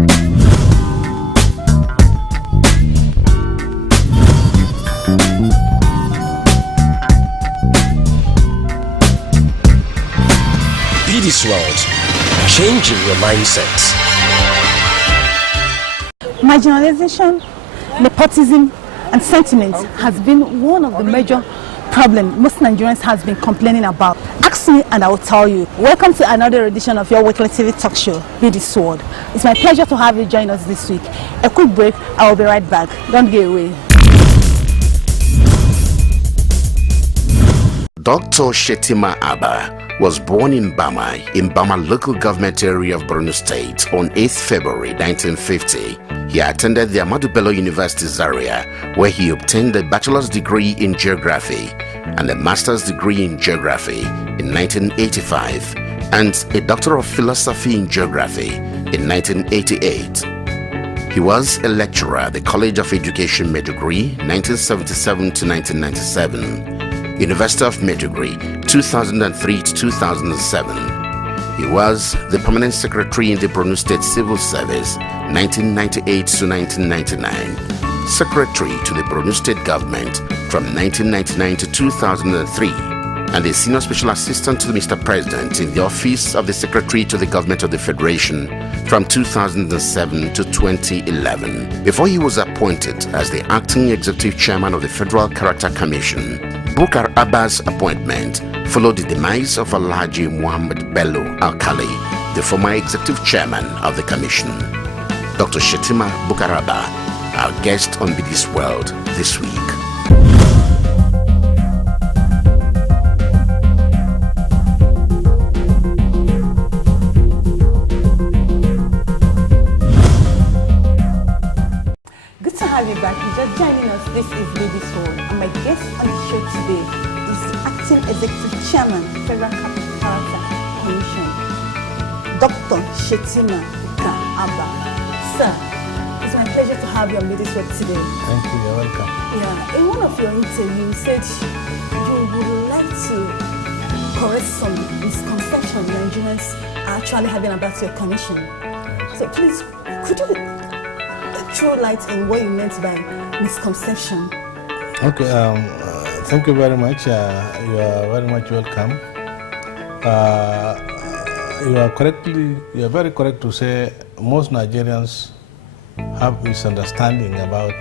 Be this world, changing your mindset. Marginalization, nepotism, and sentiment has been one of the major problems most Nigerians has been complaining about. Ask me and I will tell you. Welcome to another edition of your weekly TV talk show, Be This World. It's my pleasure to have you join us this week. A quick break, I will be right back. Don't get away. Dr. SHITTIMA ABBA was born in Bama local government area of Borno State on 8th February 1950. He attended the Ahmadu Bello University Zaria, where he obtained a bachelor's degree in geography and a master's degree in geography in 1985 and a doctor of philosophy in geography in 1988. He was a lecturer at the College of Education Maiduguri 1977 to 1997. University of Maiduguri 2003 to 2007. He was the permanent secretary in the Borno State Civil Service 1998 to 1999, secretary to the Borno State government from 1999 to 2003, and a senior special assistant to Mr. President in the office of the secretary to the government of the Federation from 2007 to 2011. Before he was appointed as the acting executive chairman of the Federal Character Commission, BUKA ABBA's appointment followed the demise of Alhaji Muhammad Bello Alkali, the former executive chairman of the commission. Dr. SHITTIMA BUKA ABBA, our guest on Be This World this week. Good to have you back. If you're just joining us, this is Be This World, and my guest on the show today is the acting executive chairman, Federal Character Commission, Dr. SHITTIMA BUKA ABBA. Sir, it's my pleasure to have you on Be This World today. Thank you. You're welcome. Yeah, in one of your interviews, you said you would like to correct some misconceptions Nigerians are actually having about your commission. So please, could you throw light on what you meant by misconception? Okay. Thank you very much. You are very much welcome. You are very correct to say most Nigerians have misunderstanding about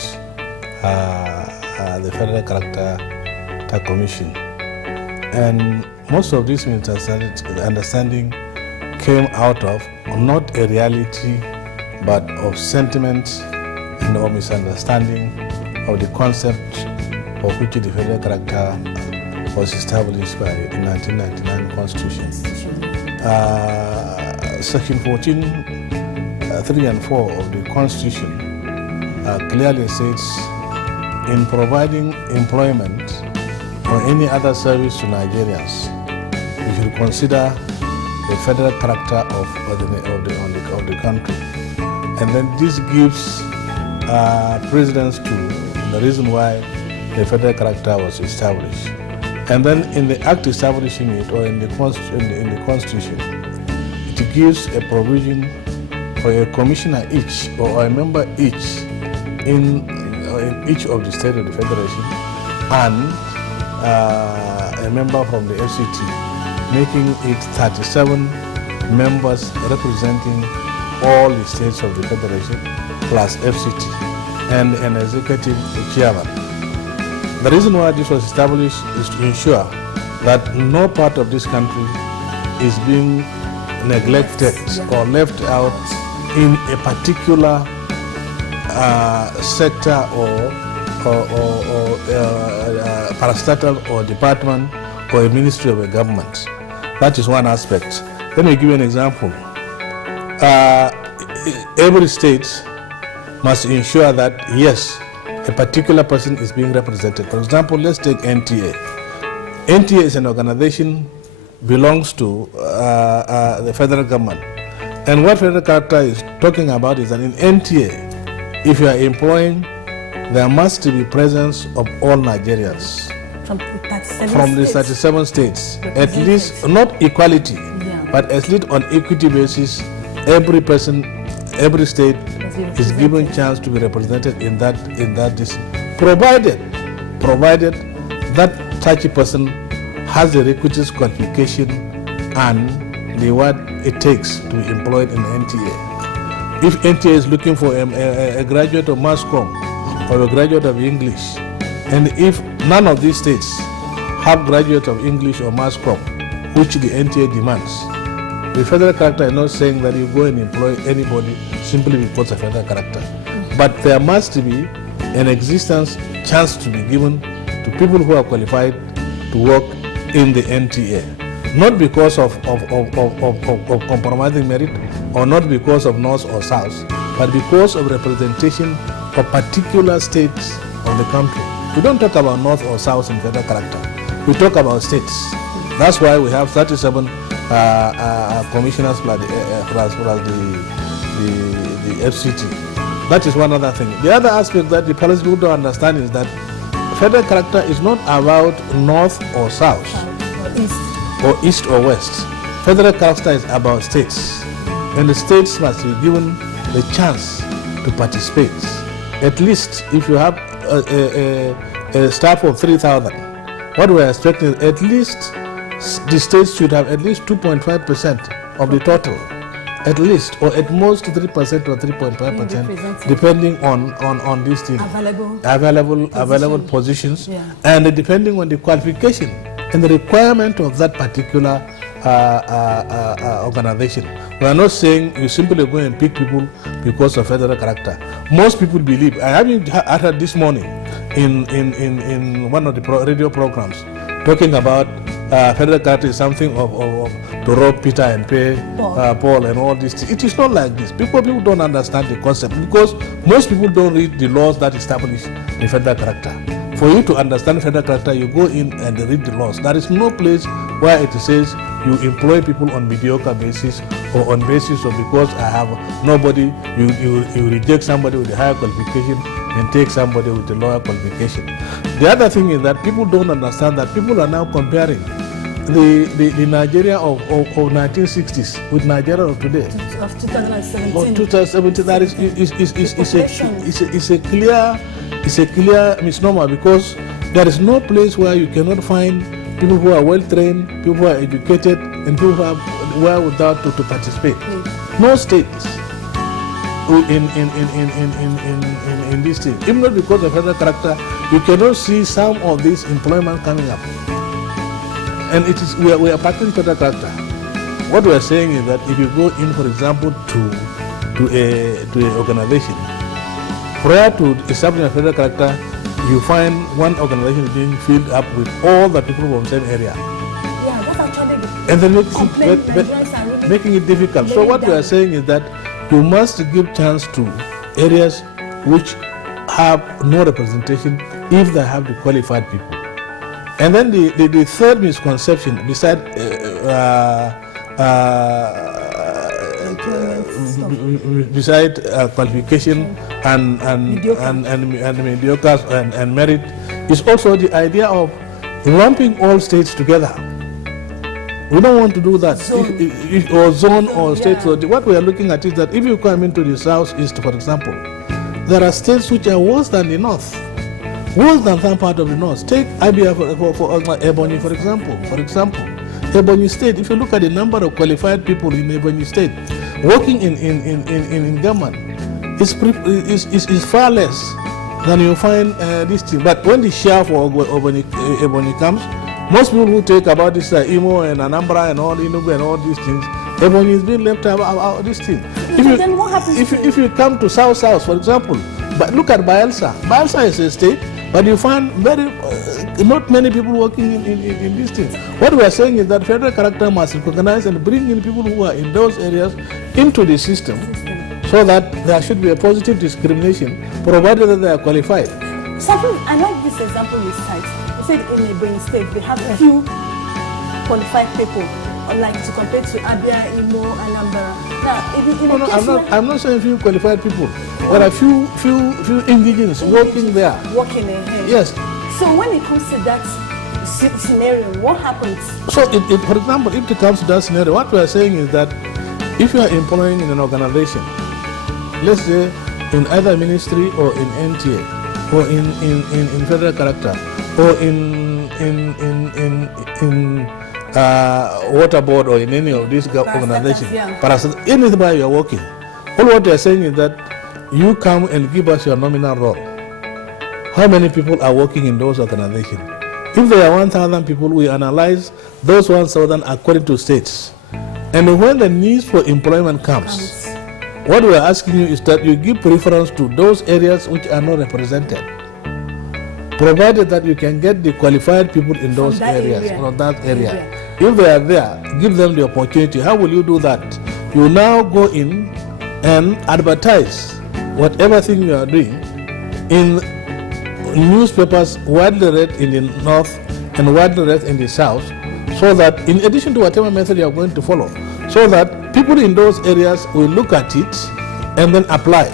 the Federal Character Commission, and most of this misunderstanding came out of not a reality, but of sentiments and of misunderstanding of the concept of which the Federal Character was established by the 1999 Constitution. Section 14, 3 and 4 of the Constitution clearly states, in providing employment or any other service to Nigerians, we should consider the federal character of the country. And then this gives precedence to the reason why the federal character was established. And then in the act establishing it, or in the Constitution, it gives a provision for a commissioner each, or a member each, in each of the states of the Federation, and a member from the FCT, making it 37 members representing all the states of the Federation, plus FCT, and an executive chairman. The reason why this was established is to ensure that no part of this country is being neglected or left out in a particular sector or parastatal or department or a ministry of a government. That is one aspect. Let me give you an example. Every state must ensure that, yes, a particular person is being represented. For example, let's take NTA. NTA is an organization belongs to the federal government. And what federal character is talking about is that in NTA, if you are employing, there must be presence of all Nigerians. From the 37 states. At least, not equality, but at least on equity basis, every person every state is given chance to be represented in that district, provided that such a person has the requisite qualification and the what it takes to be employed in the NTA. If NTA is looking for a graduate of mass comm or a graduate of English, and if none of these states have graduates of English or mass comm, which the NTA demands, the federal character is not saying that you go and employ anybody simply because of federal character. But there must be an existence chance to be given to people who are qualified to work in the NTA, not because of compromising merit, or not because of North or South, but because of representation of particular states of the country. We don't talk about North or South in federal character. We talk about states. That's why we have 37 commissioners plus the FCT. That is one other thing. The other aspect that the policy people don't understand is that federal character is not about North or South, or East or West. Federal character is about states, and the states must be given the chance to participate. At least if you have a staff of 3,000, what we are expecting is at least the states should have at least 2.5% of the total, at least, or at most 3% or 3.5%, depending on these things, available positions, yeah. And depending on the qualification and the requirement of that particular organization. We are not saying you simply go and pick people because of federal character. Most people believe, I heard this morning in one of the radio programs talking about federal character is something of to rob Peter and pay Paul and all these things. It is not like this. People don't understand the concept because most people don't read the laws that establish the federal character. For you to understand federal character, you go in and read the laws. There is no place where it says you employ people on mediocre basis or on basis of because I have nobody, you reject somebody with a higher qualification and take somebody with a lower qualification. The other thing is that people don't understand that people are now comparing the Nigeria of 1960s with Nigeria of today. Of 2017. Of 2017, that is a clear misnomer, because there is no place where you cannot find people who are well trained, people who are educated, and people who are well without to participate. No states in this thing, even not because of federal character, you cannot see some of this employment coming up. And it is we are practicing federal character. What we are saying is that if you go in, for example, to an organization, prior to establishing a federal character, you find one organization being filled up with all the people from the same area. Yeah, that's actually the and then making it difficult. So what we are saying is that you must give chance to areas which have no representation if they have the qualified people. And then the third misconception, beside qualification and mediocre and merit, is also the idea of lumping all states together. We don't want to do that. Or zone or state. Yeah. So what we are looking at is that if you come into the southeast, for example, there are states which are worse than the north, worse than some part of the north. Take ABBA for Ebonyi, for example. Ebonyi State, if you look at the number of qualified people in Ebonyi State working in government, is far less than you find this thing. But when the share for Ebonyi comes, most people who take about this Imo and Anambra and all Enugu and all these things, Ebonyi is being left out this thing. Then what happens if you come to South, for example, but look at Bayelsa. Bayelsa is a state, but you find not many people working in these things. What we are saying is that federal character must recognize and bring in people who are in those areas into the system, so that there should be a positive discrimination, provided that they are qualified. Something, I like this example you cite. You said in Ebonyi State they have a few qualified people, like to compare to ABBA, Imo, Anambra. Now, I'm not saying few qualified people. There are few indigenous working there. Working there. Yes. So when it comes to that scenario, what happens? So, for example, if it comes to that scenario, what we are saying is that if you are employing in an organization let's say in either ministry or in NTA or in federal character or in water board or in any of these organizations, anywhere you are working, all what they are saying is that you come and give us your nominal role. How many people are working in those organizations? If there are 1,000 people, we analyze those 1,000 according to states. And when the needs for employment comes, what we are asking you is that you give preference to those areas which are not represented, provided that you can get the qualified people in those areas, from that area. If they are there, give them the opportunity. How will you do that? You now go in and advertise whatever thing you are doing in newspapers widely read in the north and widely read in the south, so that in addition to whatever method you are going to follow, so that people in those areas will look at it and then apply.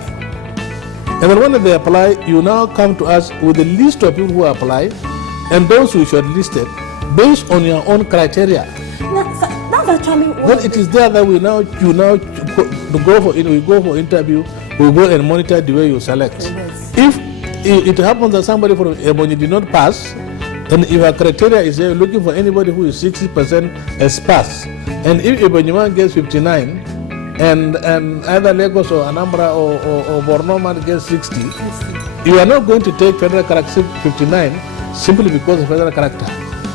And then when they apply, you now come to us with a list of people who apply and those who should listed based on your own criteria. That's actually what then it is there that we now go for interview, we go and monitor the way you select. Yes. If it happens that somebody from Ebonyi did not pass, then if our criteria is there, looking for anybody who is 60% as pass, and if Ebonyi man gets 59, and either Lagos or Anambra or Borno man gets 60, you are not going to take federal character 59 simply because of federal character,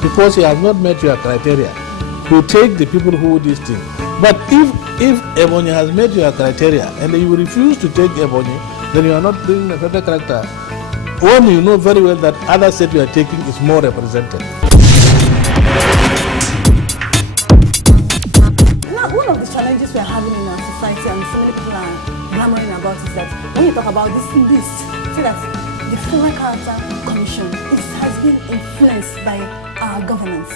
because he has not met your criteria. You take the people who do this thing. But if Ebonyi has met your criteria and you refuse to take Ebonyi, then you are not doing the federal character. When you know very well that other state you are taking is more represented. Now, one of the challenges we are having in our society, and so many people are clamoring about, is that when you talk about this list, see that the Federal Character Commission has been influenced by our governance.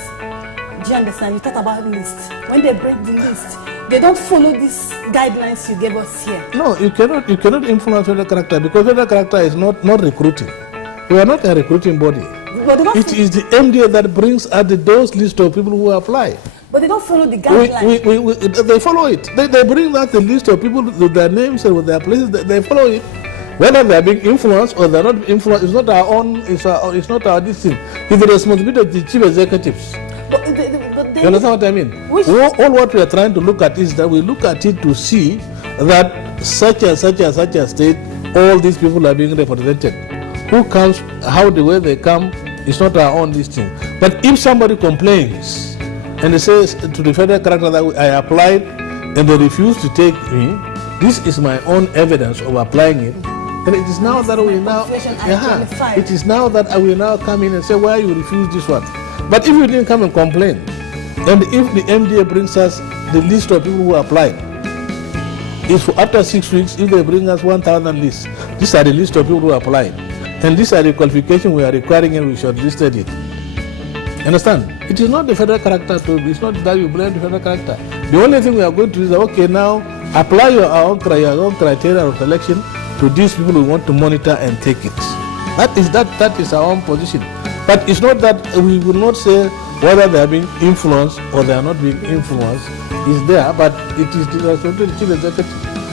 Do you understand? You talk about the list. When they break the list, they don't follow these guidelines you gave us here. No, you cannot influence federal character, because federal character is not recruiting. We are not a recruiting body. It is the MDA that brings out those list of people who apply. But they don't follow the guidelines. They follow it. They bring out the list of people with their names and with their places. They follow it. Whether they are being influenced or they are not influenced, it's not our own. It's not our decision. It's the responsibility of the chief executives. You understand what I mean? All what we are trying to look at is that we look at it to see that such a state, all these people are being represented. Who comes, how the way they come, is not our own listing. But if somebody complains and they says to the federal character that I applied and they refuse to take me, this is my own evidence of applying it. And it is now that we now, it is now that I will now come in and say why you refuse this one. But if you didn't come and complain, and if the MDA brings us the list of people who applied, it's for after 6 weeks, if they bring us 1,000 lists, these are the list of people who applied. And these are the qualifications we are requiring and we should listed it. Understand? It is not the federal character, it's not that you blame the federal character. The only thing we are going to do is, okay, now apply your own criteria of selection to these people we want to monitor and take it. That is our own position. But it's not that we will not say whether they are being influenced or they are not being influenced. Is there, but it is the responsibility of the chief executive.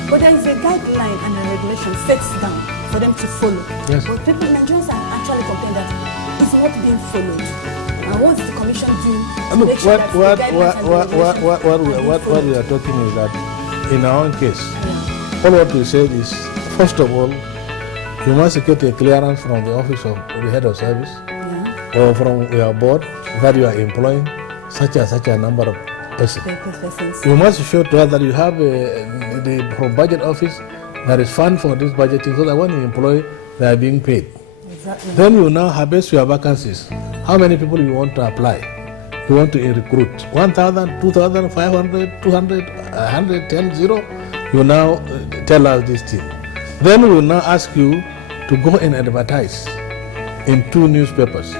But there is a guideline and a regulation set down for them to follow. Yes. But people, Nigerians are actually complaining that it's not being followed. And what's the commission doing to make sure that the guidelines and the what we are talking is that in our own case, all what we say is, first of all, you must get a clearance from the office of the head of service or from your board that you are employing such a number of persons. You must show to us that you have from budget office there is fund for this budgeting, so that when you employ, they are being paid. Exactly. Then you now harvest your vacancies. How many people you want to apply? You want to recruit 1,000, 2,000, 500, 200, 110, 0. You now tell us this thing. Then we will now ask you to go and advertise in 2 newspapers.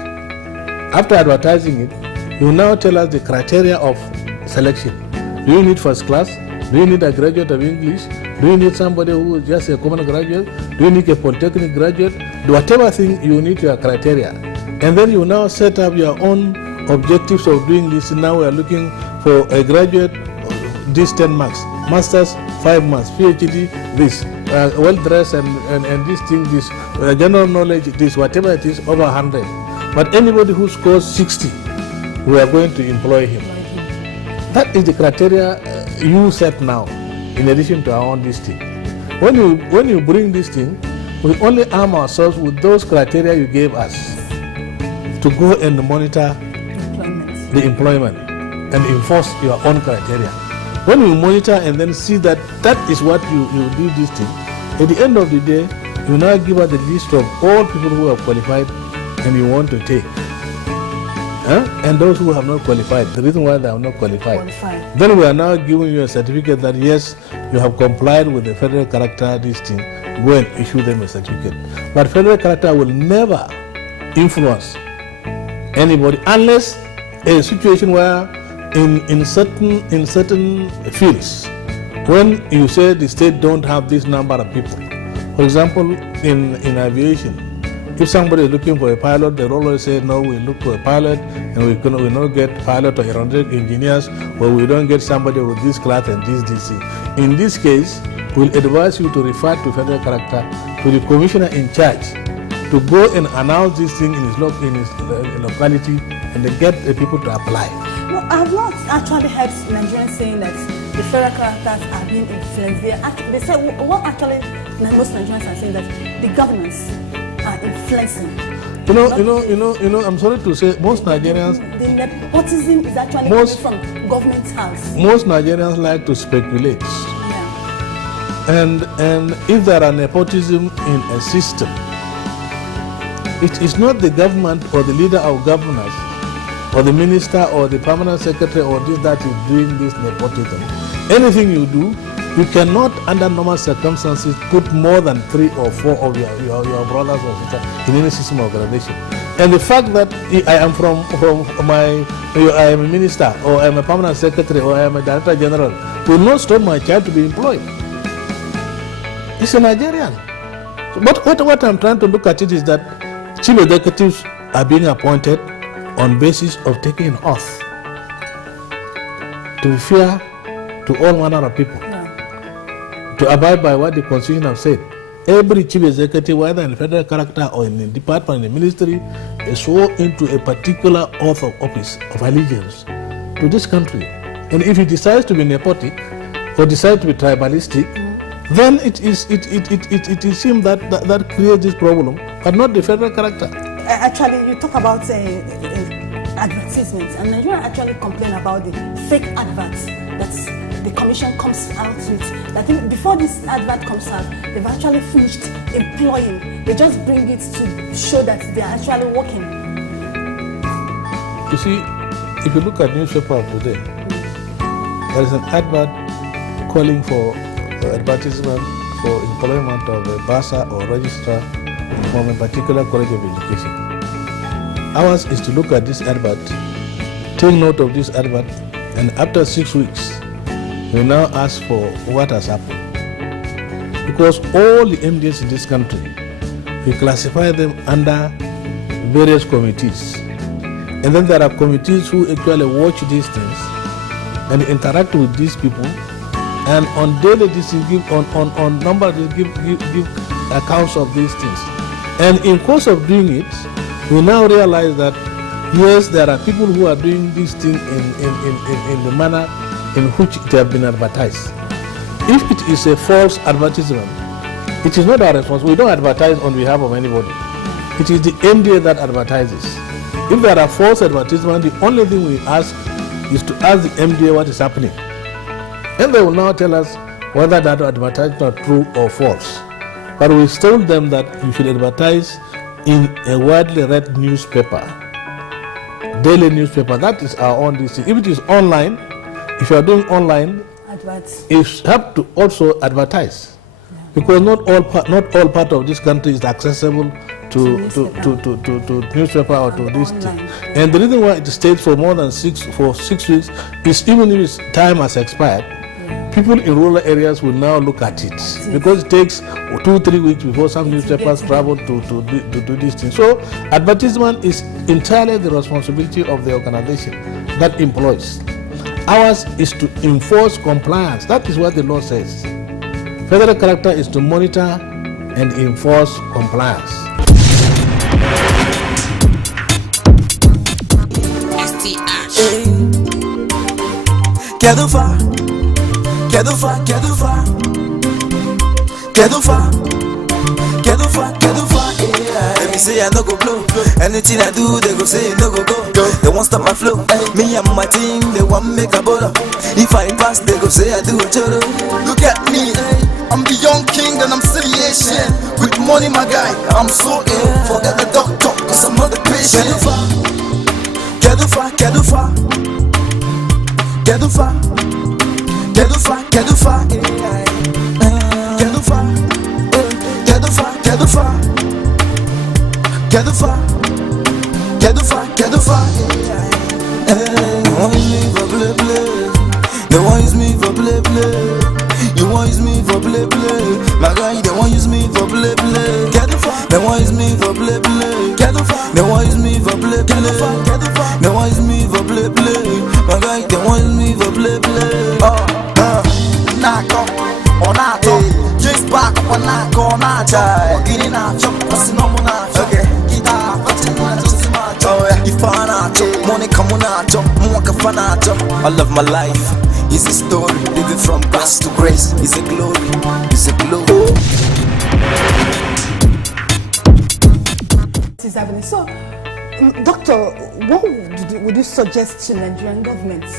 After advertising it, you now tell us the criteria of selection. Do you need first class? Do you need a graduate of English? Do you need somebody who is just a common graduate? Do you need a polytechnic graduate? Do whatever thing you need your criteria. And then you now set up your own objectives of doing this. Now we are looking for a graduate, this 10 marks, masters 5 months, PhD this. well dressed and this thing, this general knowledge, this whatever it is, over 100. But anybody who scores 60, we are going to employ him. That is the criteria you set now, in addition to our own this thing. When you bring this thing, we only arm ourselves with those criteria you gave us to go and monitor the employment and enforce your own criteria. When you monitor and then see that that is what you do this thing, at the end of the day, you now give us the list of all people who are qualified and you want to take. And those who have not qualified, the reason why they have not qualified. Then we are now giving you a certificate that yes, you have complied with the federal character, this thing, go and issue them a certificate. But federal character will never influence anybody unless a situation where in certain fields, when you say the state don't have this number of people. For example, in aviation, if somebody is looking for a pilot, they always say, no, we look for a pilot and we will not get pilot or aeronautic engineers, or we don't get somebody with this class and this DC. In this case, we'll advise you to refer to federal character, to the commissioner in charge, to go and announce this thing in his locality and then get the people to apply. No, I have not actually heard Nigerians saying that the federal characters are being influenced. They say what actually most Nigerians are saying that the governments are influencing. I'm sorry to say, most Nigerians. The nepotism is actually coming from government's house. Most Nigerians like to speculate. Yeah. And if there are nepotism in a system, it is not the government or the leader of governors or the minister or the permanent secretary or this that is doing this nepotism. Anything you do, you cannot, under normal circumstances, put more than 3 or 4 of your brothers or sisters in any system organization. And the fact that I am I am a minister, or I am a permanent secretary, or I am a director general, will not stop my child to be employed. He's a Nigerian. But what I'm trying to look at it is that chief executives are being appointed on basis of taking an oath to be fair to all manner of people. To abide by what the Constitution has said. Every chief executive, whether in federal character or in the department, in the ministry, is sworn into a particular oath of office of allegiance to this country. And if he decides to be nepotic or decides to be tribalistic, then it seems that creates this problem, but not the federal character. Actually, you talk about advertisements, and Nigeria actually complain about the fake adverts that the commission comes out with. I think before this advert comes out, they've actually finished employing. They just bring it to show that they are actually working. You see, if you look at newspaper of today, there is an advert calling for advertisement for employment of a bursar or registrar from a particular college of education. Ours is to look at this advert, take note of this advert, and after 6 weeks, we now ask for what has happened. Because all the MDs in this country, we classify them under various committees. And then there are committees who actually watch these things and interact with these people, and on daily basis give accounts of these things. And in course of doing it, we now realize that yes, there are people who are doing this thing in the manner in which they have been advertised. If it is a false advertisement, it is not our responsibility. We don't advertise on behalf of anybody. It is the MDA that advertises. If there are false advertisements, the only thing we ask is to ask the MDA what is happening. And they will now tell us whether that advertisement is true or false. But we told them that you should advertise in a widely read newspaper, daily newspaper. That is our own decision. If it is online, if you are doing online, you have to also advertise, because not all part of this country is accessible to newspaper or to this thing. And the reason why it stays for more than 6 weeks is even if its time has expired, people in rural areas will now look at it, because it takes 2-3 weeks before some newspapers travel to do this thing. So advertisement is entirely the responsibility of the organization that employs. Ours is to enforce compliance. That is what the law says. Federal character is to monitor and enforce compliance. Let me say I no go blow. Anything I do, they go say no go go. They won't stop my flow. Me and my team, they want make a bottle. If I pass, they go say I do a choro. Look at me, I'm the young king and I'm still Asian. With money, my guy, I'm so ill. Forget the doctor, cause I'm not the patient. Kedufa. They want use me for play play. You want use me for play play. My guy, they want use me for play play. They want use me for play play. They want use me for play play. They want use me for play play. My guy, they want use me for play play. Knock up or not up. Just back up or knock or not. Getting out, jump, passing on my okay. Guitar, if I not money come on out, I love my life. It's a story, living from grass to grace. It's a glory, it's a glory. So, Doctor, what would you suggest to Nigerian governments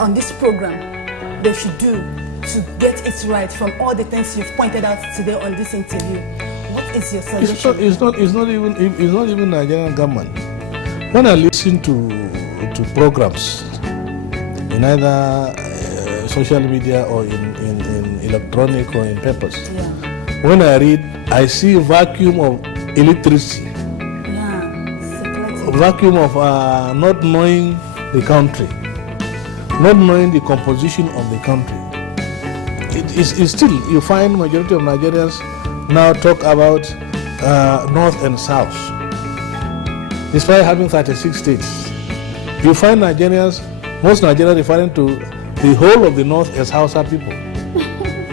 on this program they should do to get it right from all the things you've pointed out today on this interview? What is your suggestion? It's not even Nigerian government. When I listen to programs in either social media or in electronic or in papers, when I read, I see a vacuum of illiteracy, a vacuum of not knowing the country, not knowing the composition of the country. It's still, you find majority of Nigerians now talk about North and South. Despite having 36 states, you find Nigerians, most Nigerians referring to the whole of the North as Hausa people.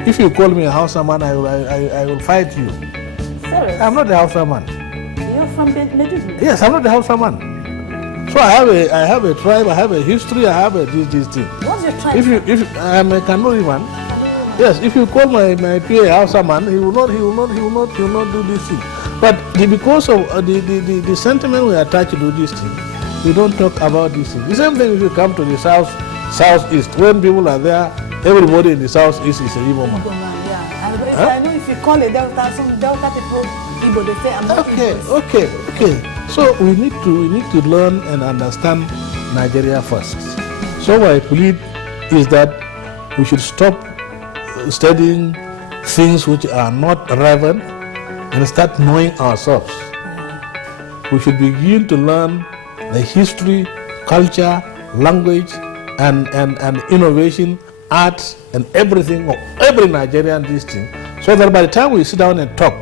If you call me a Hausa man, I will fight you. Serious? I'm not a Hausa man. You're from Nepotism? Yes, I'm not a Hausa man. So I have a tribe, I have a history, I have this thing. What's your tribe? If I'm a Kanuri man, yes, if you call my PA Hausa man, he will not do this thing. But because of the sentiment we attach to this thing, we don't talk about this thing. The same thing if you come to the southeast. When people are there, everybody in the southeast is a Igbo man. Yeah. I know if you call a Delta, some Delta people, Igbo, they say I'm not Igbo. Okay. So we need to learn and understand Nigeria first. So what I plead is that we should stop studying things which are not relevant and start knowing ourselves. We should begin to learn the history, culture, language, and innovation, arts, and everything of every Nigerian district, so that by the time we sit down and talk,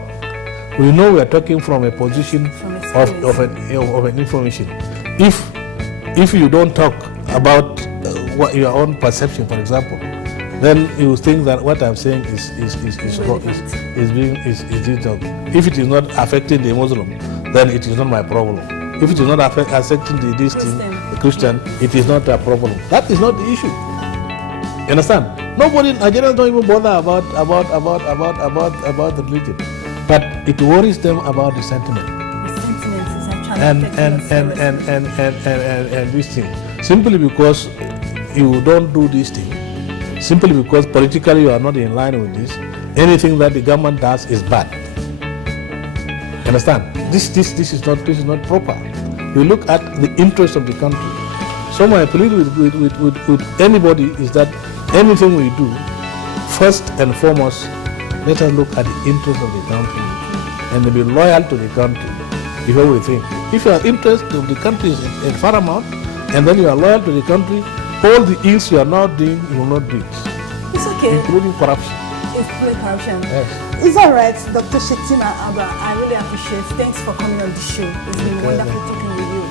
we know we are talking from a position of an information. If you don't talk about what your own perception, for example, then you think that what I'm saying is if it is not affecting the Muslim, then it is not my problem. If it is not affecting the Christian, it is not a problem. That is not the issue. You understand? Nigerians don't even bother about the religion, but it worries them about the sentiment. The sentiment is actually and this thing. Simply because you don't do this thing, simply because politically you are not in line with this, anything that the government does is bad. Understand? This is not proper. We look at the interest of the country. So my plea with anybody is that anything we do, first and foremost, let us look at the interest of the country and be loyal to the country before we think. If your interest of the country is at paramount, and then you are loyal to the country, all the ills you are not doing, you will not do it. It's okay. Including corruption. Including corruption. Yes. It's all right, Dr. Shittima ABBA. I really appreciate it. Thanks for coming on the show. It's been wonderful talking with you.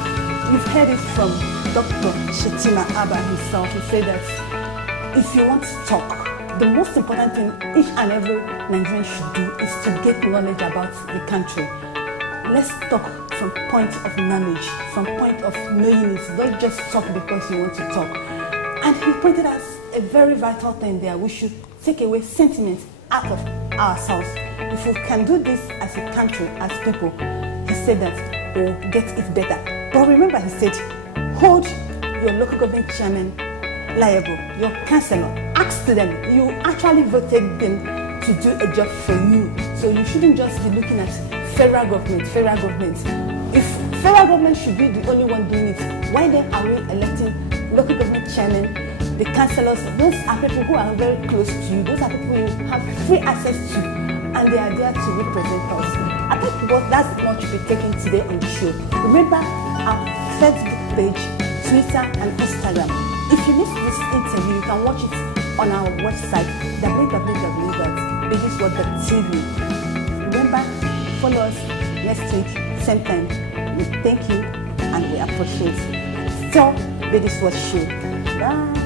You've heard it from Dr. Shittima ABBA himself. He said that if you want to talk, the most important thing each and every Nigerian should do is to get knowledge about the country. Let's talk from point of knowledge, from point of knowing it. Don't just talk because you want to talk. And he pointed out a very vital thing there. We should take away sentiment out of ourselves. If we can do this as a country, as people, he said that we'll get it better. But remember, he said, hold your local government chairman liable, your councillor. Ask them, you actually voted them to do a job for you. So you shouldn't just be looking at federal government. If federal government should be the only one doing it, why then are we electing local government chairman, the councillors? Those are people who are very close to you. Those are people you have free access to, and they are there to represent us. I think that's what should be taken today on the show. Remember our Facebook page, Twitter and Instagram. If you missed this interview, you can watch it on our website, www.bigisword.tv. Remember, follow us next week, same time. We thank you and we appreciate you. So, Bigisword Show. Bye.